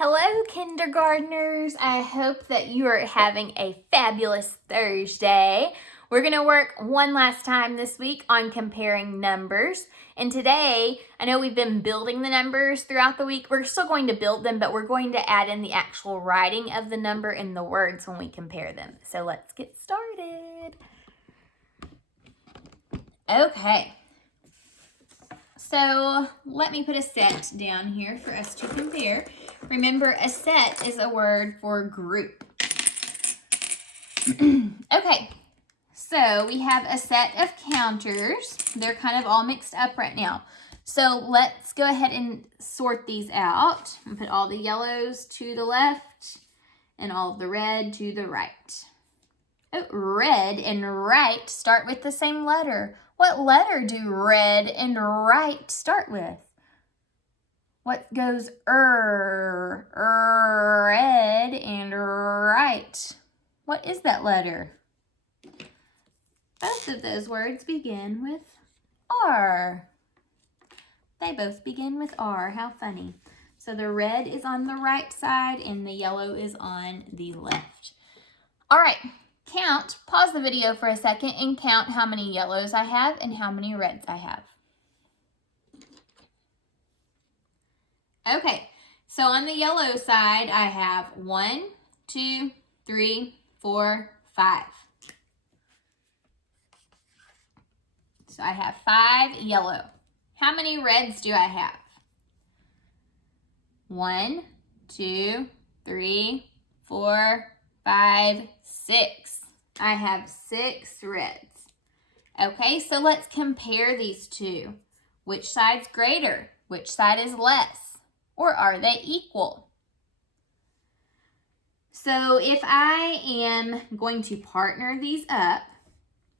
Hello, kindergartners. I hope that you are having a fabulous Thursday. We're going to work one last time this week on comparing numbers. And today, I know we've been building the numbers throughout the week. We're still going to build them, but we're going to add in the actual writing of the number in the words when we compare them. So let's get started. Okay. So let me put a set down here for us to compare. Remember, a set is a word for group. Okay, so we have a set of counters. They're kind of all mixed up right now. So let's go ahead and sort these out and put all the yellows to the left and all the red to the right. Oh, red and right start with the same letter. What letter do red and right start with? What goes red and right? What is that letter? Both of those words begin with R. They both begin with R. How funny. So the red is on the right side and the yellow is on the left. All right. Pause the video for a second and count how many yellows I have and how many reds I have. Okay, so on the yellow side, I have 1, 2, 3, 4, 5. So I have 5 yellow. How many reds do I have? 1, 2, 3, 4, 5, 6. I have 6 reds. Okay, so let's compare these two. Which side's greater? Which side is less? Or are they equal? So if I am going to partner these up,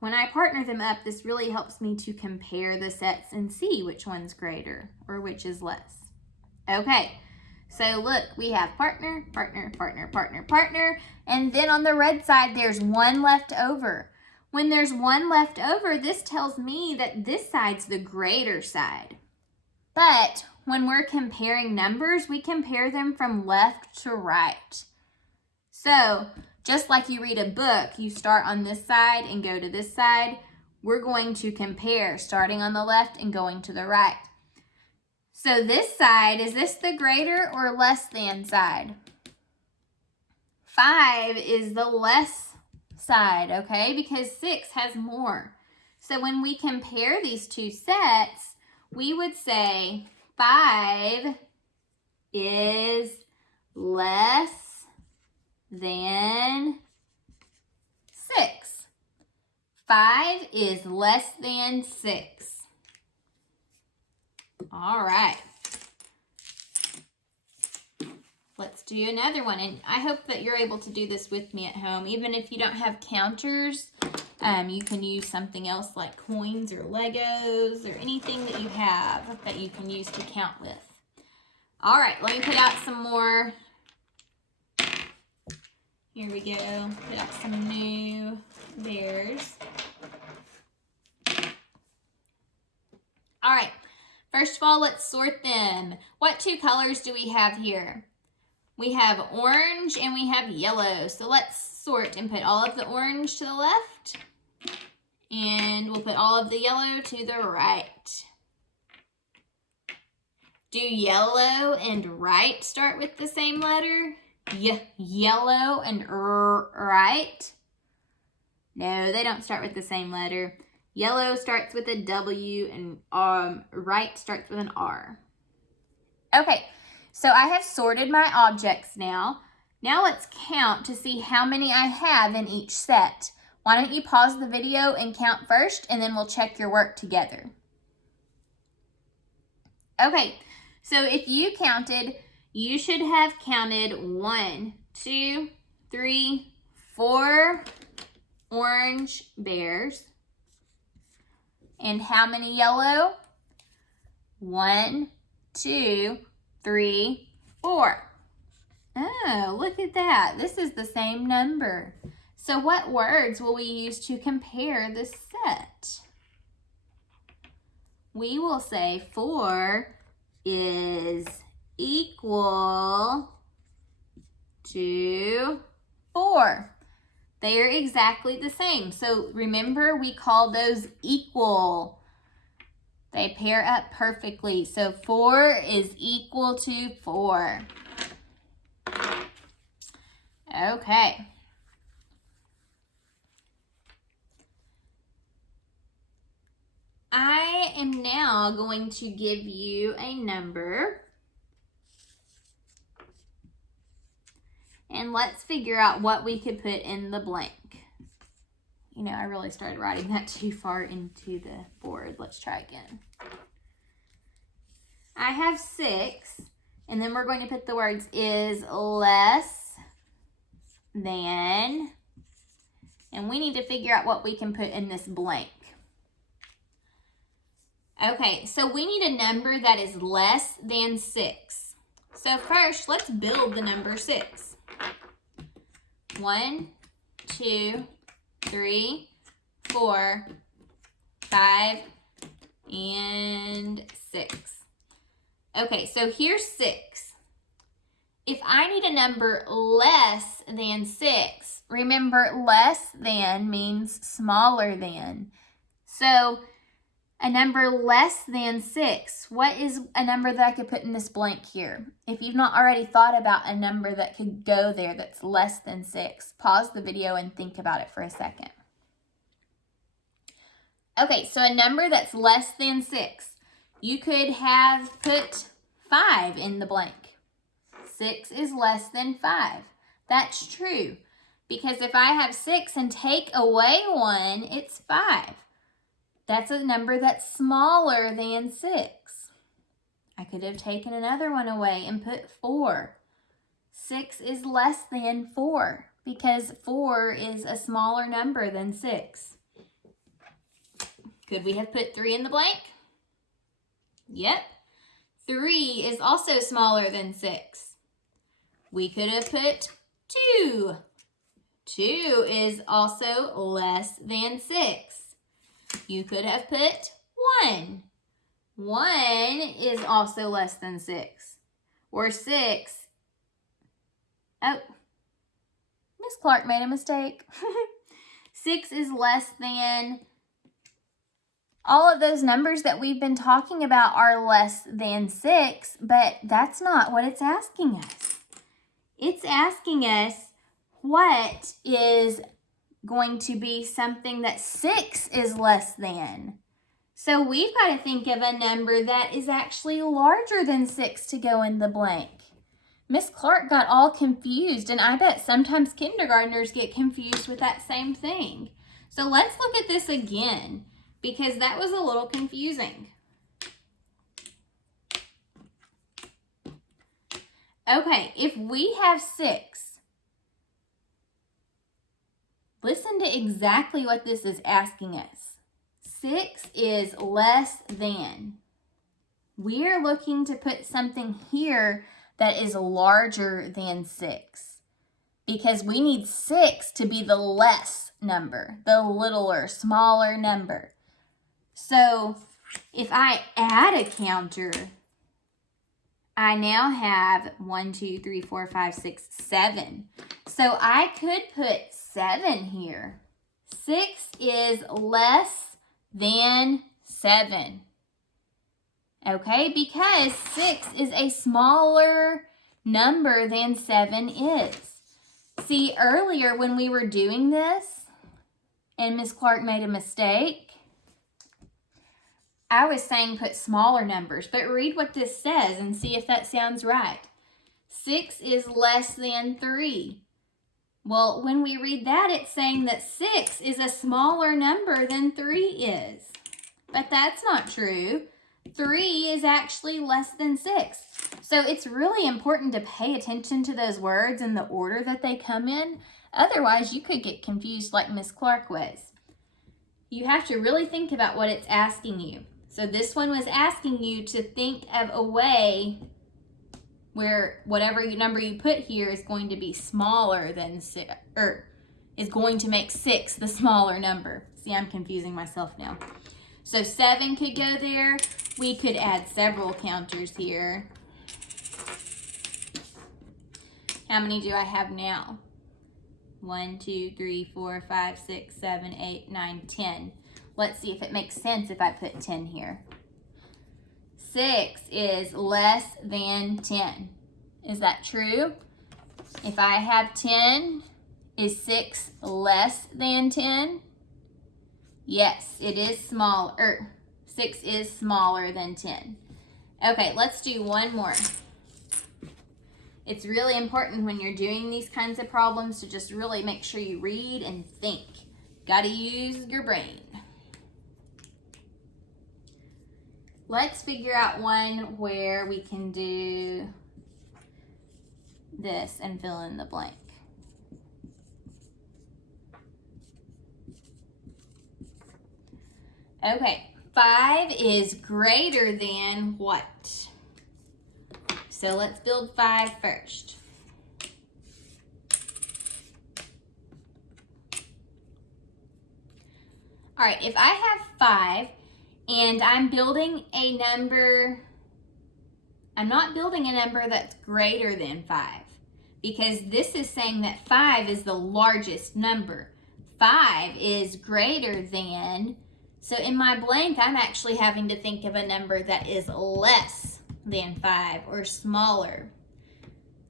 when I partner them up, this really helps me to compare the sets and see which one's greater or which is less. Okay. So look, we have partner, partner, partner, partner, partner, and then on the red side, there's 1 left over. When there's 1 left over, this tells me that this side's the greater side. But when we're comparing numbers, we compare them from left to right. So just like you read a book, you start on this side and go to this side. We're going to compare starting on the left and going to the right. So this side, is this the greater or less than side? 5 is the less side, okay? Because 6 has more. So when we compare these two sets, we would say 5 is less than 6. 5 is less than 6. All right. Let's do another one. And I hope that you're able to do this with me at home. Even if you don't have counters, you can use something else like coins or Legos or anything that you have that you can use to count with. All right, let me put out some more. Here we go. Put out some new bears. All right. First of all, let's sort them. What 2 colors do we have here? We have orange and we have yellow. So let's sort and put all of the orange to the left. And we'll put all of the yellow to the right. Do yellow and right start with the same letter? Yellow and right? No, they don't start with the same letter. Yellow starts with a W and right starts with an R. Okay, so I have sorted my objects now. Now let's count to see how many I have in each set. Why don't you pause the video and count first, and then we'll check your work together. Okay, so if you counted, you should have counted 1, 2, 3, 4 orange bears. And how many yellow? 1, 2, 3, 4. Oh, look at that. This is the same number. So what words will we use to compare the set? We will say 4 is equal 2, 4. They are exactly the same. So remember, we call those equal. They pair up perfectly. So 4 is equal to 4. Okay. I am now going to give you a number. And let's figure out what we could put in the blank. You know, I really started writing that too far into the board. Let's try again. I have 6, and then we're going to put the words is less than, and we need to figure out what we can put in this blank. Okay, so we need a number that is less than 6. So first, let's build the number 6. 1, 2, 3, 4, 5, and 6. Okay, so here's 6. If I need a number less than 6, remember less than means smaller than. So a number less than 6, what is a number that I could put in this blank here? If you've not already thought about a number that could go there that's less than 6, pause the video and think about it for a second. Okay, so a number that's less than 6, you could have put 5 in the blank. 6 is less than 5. That's true, because if I have 6 and take away 1, it's 5. That's a number that's smaller than 6. I could have taken another one away and put 4. 6 is less than 4 because 4 is a smaller number than 6. Could we have put 3 in the blank? Yep. 3 is also smaller than 6. We could have put 2. 2 is also less than 6. You could have put 1. 1 is also less than 6. Or 6. Oh, Miss Clark made a mistake. 6 is less than. All of those numbers that we've been talking about are less than 6, but that's not what it's asking us. It's asking us what is going to be something that 6 is less than. So we've got to think of a number that is actually larger than 6 to go in the blank. Miss Clark got all confused, and I bet sometimes kindergartners get confused with that same thing. So let's look at this again, because that was a little confusing. Okay, if we have 6, listen to exactly what this is asking us. 6 is less than. We're looking to put something here that is larger than 6 because we need 6 to be the less number, the littler, smaller number. So if I add a counter, I now have 1, 2, 3, 4, 5, 6, 7. So I could put 7 here. 6 is less than 7. Okay, because 6 is a smaller number than 7 is. See, earlier when we were doing this and Miss Clark made a mistake, I was saying put smaller numbers, but read what this says and see if that sounds right. 6 is less than 3. Well, when we read that, it's saying that 6 is a smaller number than 3 is. But that's not true. 3 is actually less than 6. So it's really important to pay attention to those words in the order that they come in. Otherwise, you could get confused like Miss Clark was. You have to really think about what it's asking you. So this one was asking you to think of a way where whatever number you put here is going to be smaller than 6, or is going to make 6 the smaller number. See, I'm confusing myself now. So 7 could go there. We could add several counters here. How many do I have now? 1, 2, 3, 4, 5, 6, 7, 8, 9, 10. Let's see if it makes sense if I put 10 here. 6 is less than 10. Is that true? If I have 10, is 6 less than 10? Yes, it is smaller. 6 is smaller than 10. Okay, let's do one more. It's really important when you're doing these kinds of problems to just really make sure you read and think. Gotta use your brain. Let's figure out one where we can do this and fill in the blank. Okay, 5 is greater than what? So let's build 5 first. All right, if I have 5 and I'm building a number, I'm not building a number that's greater than 5 because this is saying that 5 is the largest number. 5 is greater than, so in my blank, I'm actually having to think of a number that is less than 5 or smaller.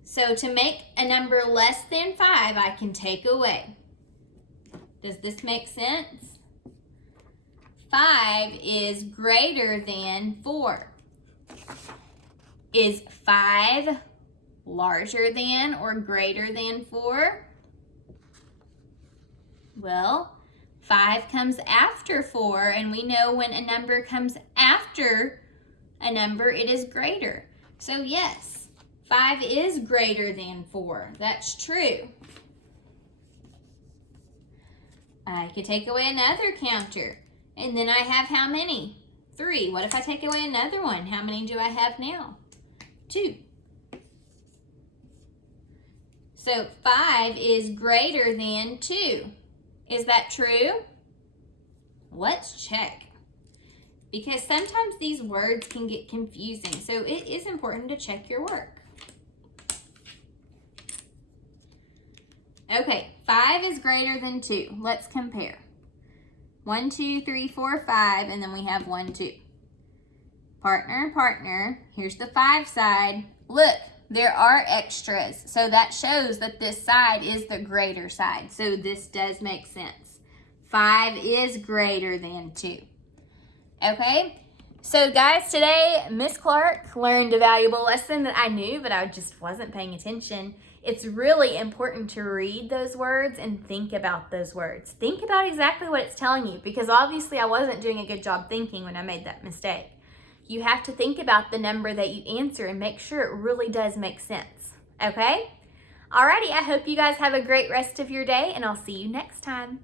So to make a number less than 5, I can take away. Does this make sense? 5 is greater than 4. Is 5 larger than or greater than 4? Well, 5 comes after 4, and we know when a number comes after a number, it is greater. So yes, 5 is greater than 4. That's true. I could take away another counter, and then I have how many? 3. What if I take away another one? How many do I have now? 2. So 5 is greater than 2. Is that true? Let's check. Because sometimes these words can get confusing, so it is important to check your work. Okay, 5 is greater than 2. Let's compare. 1, 2, 3, 4, 5, and then we have 1, 2. Partner, partner. Here's the 5 side. Look, there are extras, so that shows that this side is the greater side. So this does make sense. 5 is greater than 2. Okay, so guys, today Miss Clark learned a valuable lesson that I knew, but I just wasn't paying attention. It's really important to read those words and think about those words. Think about exactly what it's telling you, because obviously I wasn't doing a good job thinking when I made that mistake. You have to think about the number that you answer and make sure it really does make sense, okay? Alrighty, I hope you guys have a great rest of your day, and I'll see you next time.